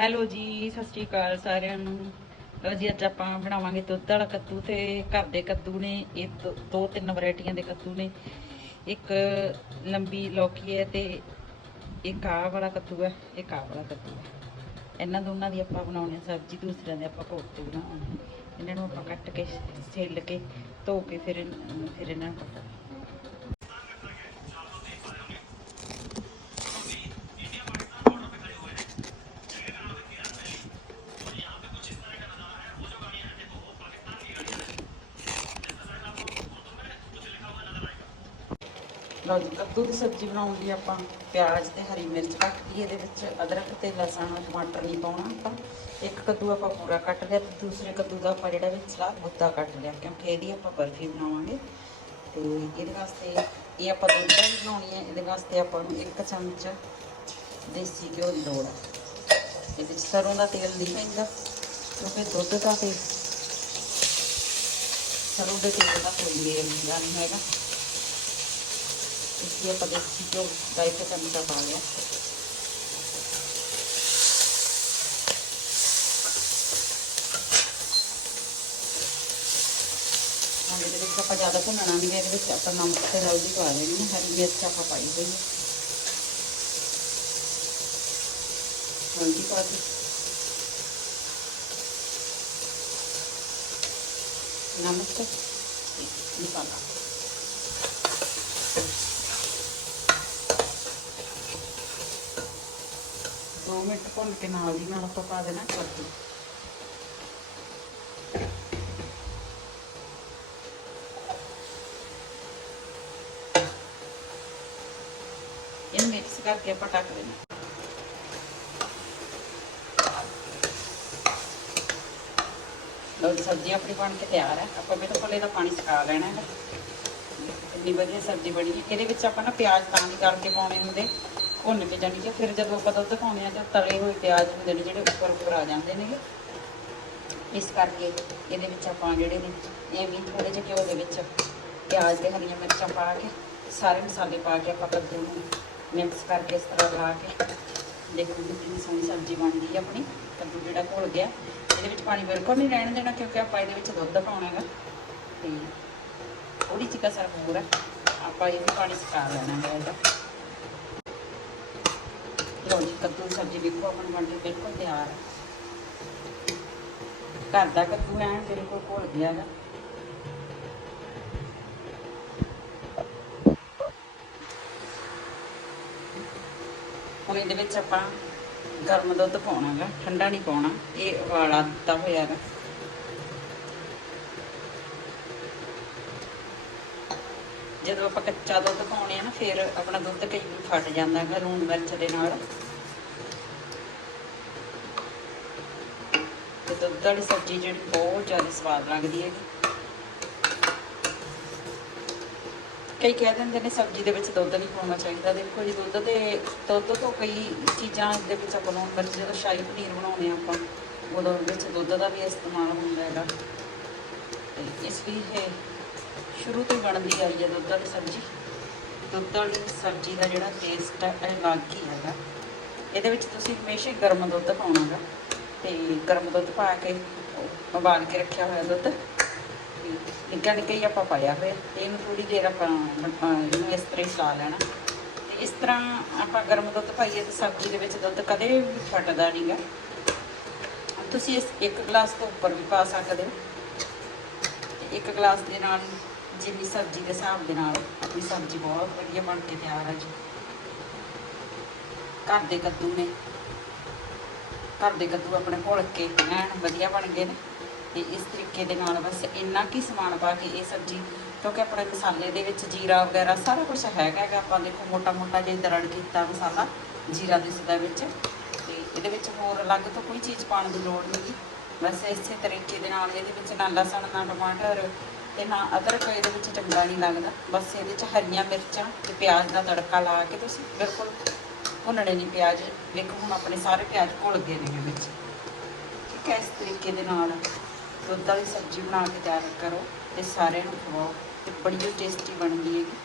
Hello ਜੀ, ਸਤਿ ਸ਼੍ਰੀ ਅਕਾਲ ਸਾਰਿਆਂ ਨੂੰ। ਲਓ ਜੀ, ਅੱਜ ਆਪਾਂ ਬਣਾਵਾਂਗੇ ਦੁੱਧ ਵਾਲਾ ਕੱਦੂ ਤੇ ਘਰ ਦੇ ਕੱਦੂ ਨੇ, ਇਹ ਦੋ- ਦੋ ਤਿੰਨ ਵੈਰਾਈਟੀਆਂ ਦੇ ਕੱਦੂ ਨੇ। ਇੱਕ ਲੰਬੀ ਲੌਕੀ ਹੈ ਤੇ ਇੱਕ ਆਹ ਵਾਲਾ ਕੱਦੂ ਹੈ, ਇੱਕ ਆਹ ਵਾਲਾ ਕੱਦੂ ਹੈ। ਇਹਨਾਂ ਦੋਨਾਂ ਦੀ ਆਪਾਂ ਬਣਾਉਣੀ ਆ ਸਬਜ਼ੀ, ਦੂਸਰਿਆਂ ਦੇ ਆਪਾਂ ਕੋਫਤੇ ਬਣਾਉਣੇ ਇਹਨਾਂ ਨੂੰ ਆਪਾਂ ਕੱਟ ਕੇ ਛਿੱਲ ਕੇ ਧੋ ਕੇ ਫਿਰ ਫਿਰ ਇਹਨਾਂ ਨੂੰ ਲਓ ਜੀ ਕੱਦੂ ਦੀ ਸਬਜ਼ੀ ਬਣਾਉਣ ਲਈ ਆਪਾਂ ਪਿਆਜ਼ ਤੇ ਹਰੀ ਮਿਰਚ ਕੱਟ ਲਈ ਇਹਦੇ ਵਿੱਚ ਅਦਰਕ ਤੇ ਲਸਣ, ਟਮਾਟਰ ਨਹੀਂ ਪਾਉਣਾ ਆਪਾਂ। ਇੱਕ ਕੱਦੂ ਆਪਾਂ ਪੂਰਾ ਕੱਟ ਲਿਆ ਤੇ ਦੂਸਰੇ ਕੱਦੂ ਦਾ ਆਪਾਂ ਜਿਹੜਾ ਵਿੱਚ ਲਾ ਗੁੱਦਾ ਕੱਟ ਲਿਆ, ਕਿਉਂਕਿ ਇਹਦੀ ਆਪਾਂ ਬਰਫੀ ਬਣਾਵਾਂਗੇ। ਤੇ ਇਹਦੇ ਵਾਸਤੇ ਇਹ ਆਪਾਂ ਦੁੱਧ ਵੀ ਬਣਾਉਣੀ ਹੈ, ਇਹਦੇ ਵਾਸਤੇ ਆਪਾਂ ਨੂੰ ਇੱਕ ਚਮਚ ਦੇਸੀ ਘਿਓ ਦੀ ਲੋੜ ਹੈ। ਇਹਦੇ ਵਿੱਚ ਸਰੋਂ ਦਾ ਤੇਲ ਨਹੀਂ ਪੈਂਦਾ, ਕਿਉਂਕਿ ਦੁੱਧ ਦਾ ਤੇ ਸਰੋਂ ਦੇ ਤੇਲ ਦਾ ਕੋਈ ਮੇਲ ਨਹੀਂ ਹੈਗਾ। Dia pada hidung dari pesan kapal ya. Nah, gitu jadi kita pada ada pun nanti dia kita siap tenang kita ini hari biasa pak ibu. Nanti pagi. Namaste. Iya, ini pak. 2 minute ਭੁੰਨ ਕੇ ਨਾਲ ਦੀ ਨਾਲ ਆਪਾਂ ਪਾ ਦੇਣਾ ਕੱਦੂ। ਇਹ mix ਕਰਕੇ ਆਪਾਂ ਟੱਕ ਦੇਣਾ। ਲੋ ਸਬਜ਼ੀ ਆਪਣੀ ਬਣ ਕੇ ਤਿਆਰ ਹੈ। ਆਪਾਂ ਮੇਰੇ ਕੋਲੇ ਦਾ ਪਾਣੀ ਸੁਕਾ ਲੈਣਾ ਹੈ। ਕਿੰਨੀ ਵਧੀਆ ਸਬਜ਼ੀ ਬਣੀ ਹੈ। ਇਹਦੇ ਵਿੱਚ ਆਪਾਂ ਨਾ ਪਿਆਜ਼ ਤਾਂ ਨਹੀਂ ਕਰਕੇ ਪਾਉਣੇ ਹੁੰਦੇ। ਭੁੰਨ ਕੇ ਜਾਣੀ ਕਿ ਫਿਰ ਜਦੋਂ ਆਪਾਂ ਦੁੱਧ ਪਾਉਂਦੇ ਆ ਤਾਂ ਤਲੇ ਹੋਏ ਪਿਆਜ਼ ਹੁੰਦੇ ਨੇ ਜਿਹੜੇ ਉੱਪਰ ਉੱਪਰ ਆ ਜਾਂਦੇ ਨੇ ਇਸ ਕਰਕੇ ਇਹਦੇ ਵਿੱਚ ਆਪਾਂ ਜਿਹੜੇ ਨੇ, ਇਹ ਵੀ ਥੋੜੇ ਜਿਹੇ ਘਿਓ ਦੇ ਵਿੱਚ ਪਿਆਜ਼ ਤੇ ਹਰੀਆਂ ਮਿਰਚਾਂ ਪਾ ਕੇ, ਸਾਰੇ ਮਸਾਲੇ ਪਾ ਕੇ ਆਪਾਂ ਕੱਦੂ ਨੂੰ ਮਿਕਸ ਕਰਕੇ ਇਸ ਤਰ੍ਹਾਂ ਲਾ ਕੇ, ਦੇਖੋ ਜੀ ਕਿੰਨੀ ਸੋਹਣੀ ਸਬਜ਼ੀ ਬਣਦੀ ਹੈ ਆਪਣੀ, ਕੱਦੂ ਜਿਹੜਾ ਘੁਲ ਗਿਆ। ਇਹਦੇ ਵਿੱਚ ਪਾਣੀ ਬਿਲਕੁਲ ਨਹੀਂ ਰਹਿਣ ਦੇਣਾ ਕਿਉਂਕਿ ਆਪਾਂ ਇਹਦੇ ਵਿੱਚ ਦੁੱਧ ਪਾਉਣਾ ਹੈਗਾ ਤੇ ਥੋੜੀ ਜਿਹੀ ਕਸਰ ਹੋਰ ਹੈ ਆਪਾਂ ਇਹ ਵੀ ਪਾਣੀ ਸੁਕਾ ਲੈਣਾ ਹੈ ਇਹਦਾ। ਲਓ ਜੀ ਕੱਦੂ ਦੀ ਸਬਜ਼ੀ ਦੇਖੋ ਆਪਣੀ ਬਣ ਕੇ ਬਿਲਕੁਲ ਤਿਆਰ ਹੈ ਘਰ ਦਾ ਕੱਦੂ ਐ ਬਿਲਕੁਲ ਘੁਲ ਗਿਆ ਹੈਗਾ ਹੁਣ ਇਹਦੇ ਵਿੱਚ ਆਪਾਂ ਗਰਮ ਦੁੱਧ ਪਾਉਣਾ ਹੈਗਾ ਠੰਡਾ ਨਹੀਂ ਪਾਉਣਾ, ਇਹ ਉਬਾਲਾ ਦਿੱਤਾ ਹੋਇਆ ਹੈਗਾ। ਜਦੋਂ ਆਪਾਂ ਕੱਚਾ ਦੁੱਧ ਪਾਉਣੇ ਆ ਨਾ, ਫਿਰ ਆਪਣਾ ਦੁੱਧ ਕਈ ਵਾਰ ਫਟ ਜਾਂਦਾ ਹੈਗਾ, ਲੂਣ ਮਿਰਚ ਦੇ ਨਾਲ। ਤੇ ਦੁੱਧ ਵਾਲੀ ਸਬਜ਼ੀ ਜਿਹੜੀ ਬਹੁਤ ਜ਼ਿਆਦਾ ਸਵਾਦ ਲੱਗਦੀ ਹੈਗੀ। ਕਈ ਕਹਿ ਦਿੰਦੇ ਨੇ ਸਬਜ਼ੀ ਦੇ ਵਿੱਚ ਦੁੱਧ ਨਹੀਂ ਪਾਉਣਾ ਚਾਹੀਦਾ। ਦੇਖੋ ਜੀ, ਦੁੱਧ ਦੇ ਦੁੱਧ ਤੋਂ ਕਈ ਚੀਜ਼ਾਂ ਦੇ ਵਿੱਚ ਆਪਾਂ ਲੂਣ ਮਿਰਚ, ਜਦੋਂ ਸ਼ਾਹੀ ਪਨੀਰ ਬਣਾਉਂਦੇ ਆ ਆਪਾਂ, ਉਦੋਂ ਵਿੱਚ ਦੁੱਧ ਦਾ ਵੀ ਇਸਤੇਮਾਲ ਹੁੰਦਾ ਹੈਗਾ। ਤੇ ਇਸ ਲਈ ਇਹ ਸ਼ੁਰੂ ਤੋਂ ਹੀ ਬਣਦੀ ਆਈ ਹੈ ਦੁੱਧ ਵਾਲੀ ਸਬਜ਼ੀ। ਦੁੱਧ ਵਾਲੀ ਸਬਜ਼ੀ ਦਾ ਜਿਹੜਾ ਟੇਸਟ ਹੈ ਇਹ ਅਲੱਗ ਹੀ ਹੈਗਾ। ਇਹਦੇ ਵਿੱਚ ਤੁਸੀਂ ਹਮੇਸ਼ਾ ਹੀ ਗਰਮ ਦੁੱਧ ਪਾਉਣਾ ਹੈਗਾ ਤੇ ਗਰਮ ਦੁੱਧ ਪਾ ਕੇ ਉਬਾਲ ਕੇ ਰੱਖਿਆ ਹੋਇਆ ਦੁੱਧ। ਨਿੱਕਾ ਨਿੱਕਾ ਹੀ ਆਪਾਂ ਪਾਇਆ ਹੋਇਆ। ਤੇ ਇਹਨੂੰ ਥੋੜੀ ਦੇਰ ਆਪਾਂ ਇਹਨੂੰ ਇਸ ਤਰ੍ਹਾਂ ਹੀ ਚਲਾ ਲੈਣਾ। ਤੇ ਇਸ ਤਰ੍ਹਾਂ ਆਪਾਂ ਗਰਮ ਦੁੱਧ ਪਾਈਏ ਤਾਂ ਸਬਜ਼ੀ ਦੇ ਵਿੱਚ ਦੁੱਧ ਕਦੇ ਵੀ ਫਟਦਾ ਨਹੀਂਗਾ ਤੁਸੀਂ ਇਸ ਇੱਕ ਗਲਾਸ ਤੋਂ ਉੱਪਰ ਵੀ ਪਾ ਸਕਦੇ ਹੋ। ਤੇ ਇੱਕ ਗਲਾਸ ਦੇ ਨਾਲ ਜਿੰਨੀ ਸਬਜ਼ੀ ਦੇ ਹਿਸਾਬ ਦੇ ਨਾਲ ਆਪਣੀ ਸਬਜ਼ੀ ਬਹੁਤ ਵਧੀਆ ਬਣ ਕੇ ਤਿਆਰ ਹੈ ਜੀ। ਘਰ ਦੇ ਕੱਦੂ ਨੇ। ਘਰ ਦੇ ਕੱਦੂ ਆਪਣੇ ਘੋਲ ਕੇ ਐਨ ਵਧੀਆ ਬਣ ਗਏ ਨੇ। ਤੇ ਇਸ ਤਰੀਕੇ ਦੇ ਨਾਲ ਬਸ ਇੰਨਾ ਕੀ ਸਮਾਨ ਪਾ ਕੇ ਇਹ ਸਬਜ਼ੀ, ਕਿਉਂਕਿ ਆਪਣੇ ਮਸਾਲੇ ਦੇ ਵਿੱਚ ਜੀਰਾ ਵਗੈਰਾ ਸਾਰਾ ਕੁਝ ਹੈਗਾ ਹੈਗਾ, ਆਪਾਂ ਦੇਖੋ ਮੋਟਾ ਮੋਟਾ ਜਿਹਾ ਦਰੜ ਕੀਤਾ ਮਸਾਲਾ ਜੀਰਾ ਦਿਸਦਾ ਵਿੱਚ। ਤੇ ਇਹਦੇ ਵਿੱਚ ਹੋਰ ਅਲੱਗ ਤੋਂ ਕੋਈ ਚੀਜ਼ ਪਾਉਣ ਦੀ ਲੋੜ ਨਹੀਂ ਬਸ ਇਸੇ ਤਰੀਕੇ ਦੇ ਨਾਲ ਇਹਦੇ ਵਿੱਚ ਨਾ ਲਸਣ ਨਾ ਟਮਾਟਰ ਤੇ ਨਾ ਅਦਰਕ ਇਹਦੇ ਵਿੱਚ ਚੰਗਾ ਨਹੀਂ ਲੱਗਦਾ। ਬਸ ਇਹਦੇ ਵਿੱਚ ਹਰੀਆਂ ਮਿਰਚਾਂ ਤੇ ਪਿਆਜ਼ ਦਾ ਤੜਕਾ ਲਾ ਕੇ ਤੁਸੀਂ ਬਿਲਕੁਲ ਭੁੰਨਣੇ ਨਹੀਂ ਪਿਆਜ਼। ਦੇਖੋ, ਹੁਣ ਆਪਣੇ ਸਾਰੇ ਪਿਆਜ਼ ਭੁੱਲ ਗਏ ਨੇ ਇਹਦੇ ਵਿੱਚ। ਠੀਕ ਹੈ, ਇਸ ਤਰੀਕੇ ਦੇ ਨਾਲ ਦੁੱਧ ਵਾਲੀ ਸਬਜ਼ੀ ਬਣਾ ਕੇ ਤਿਆਰ ਕਰੋ ਤੇ ਸਾਰਿਆਂ ਨੂੰ ਖਵਾਓ। ਤੇ ਬੜੀ ਟੇਸਟੀ ਬਣਦੀ ਹੈਗੀ।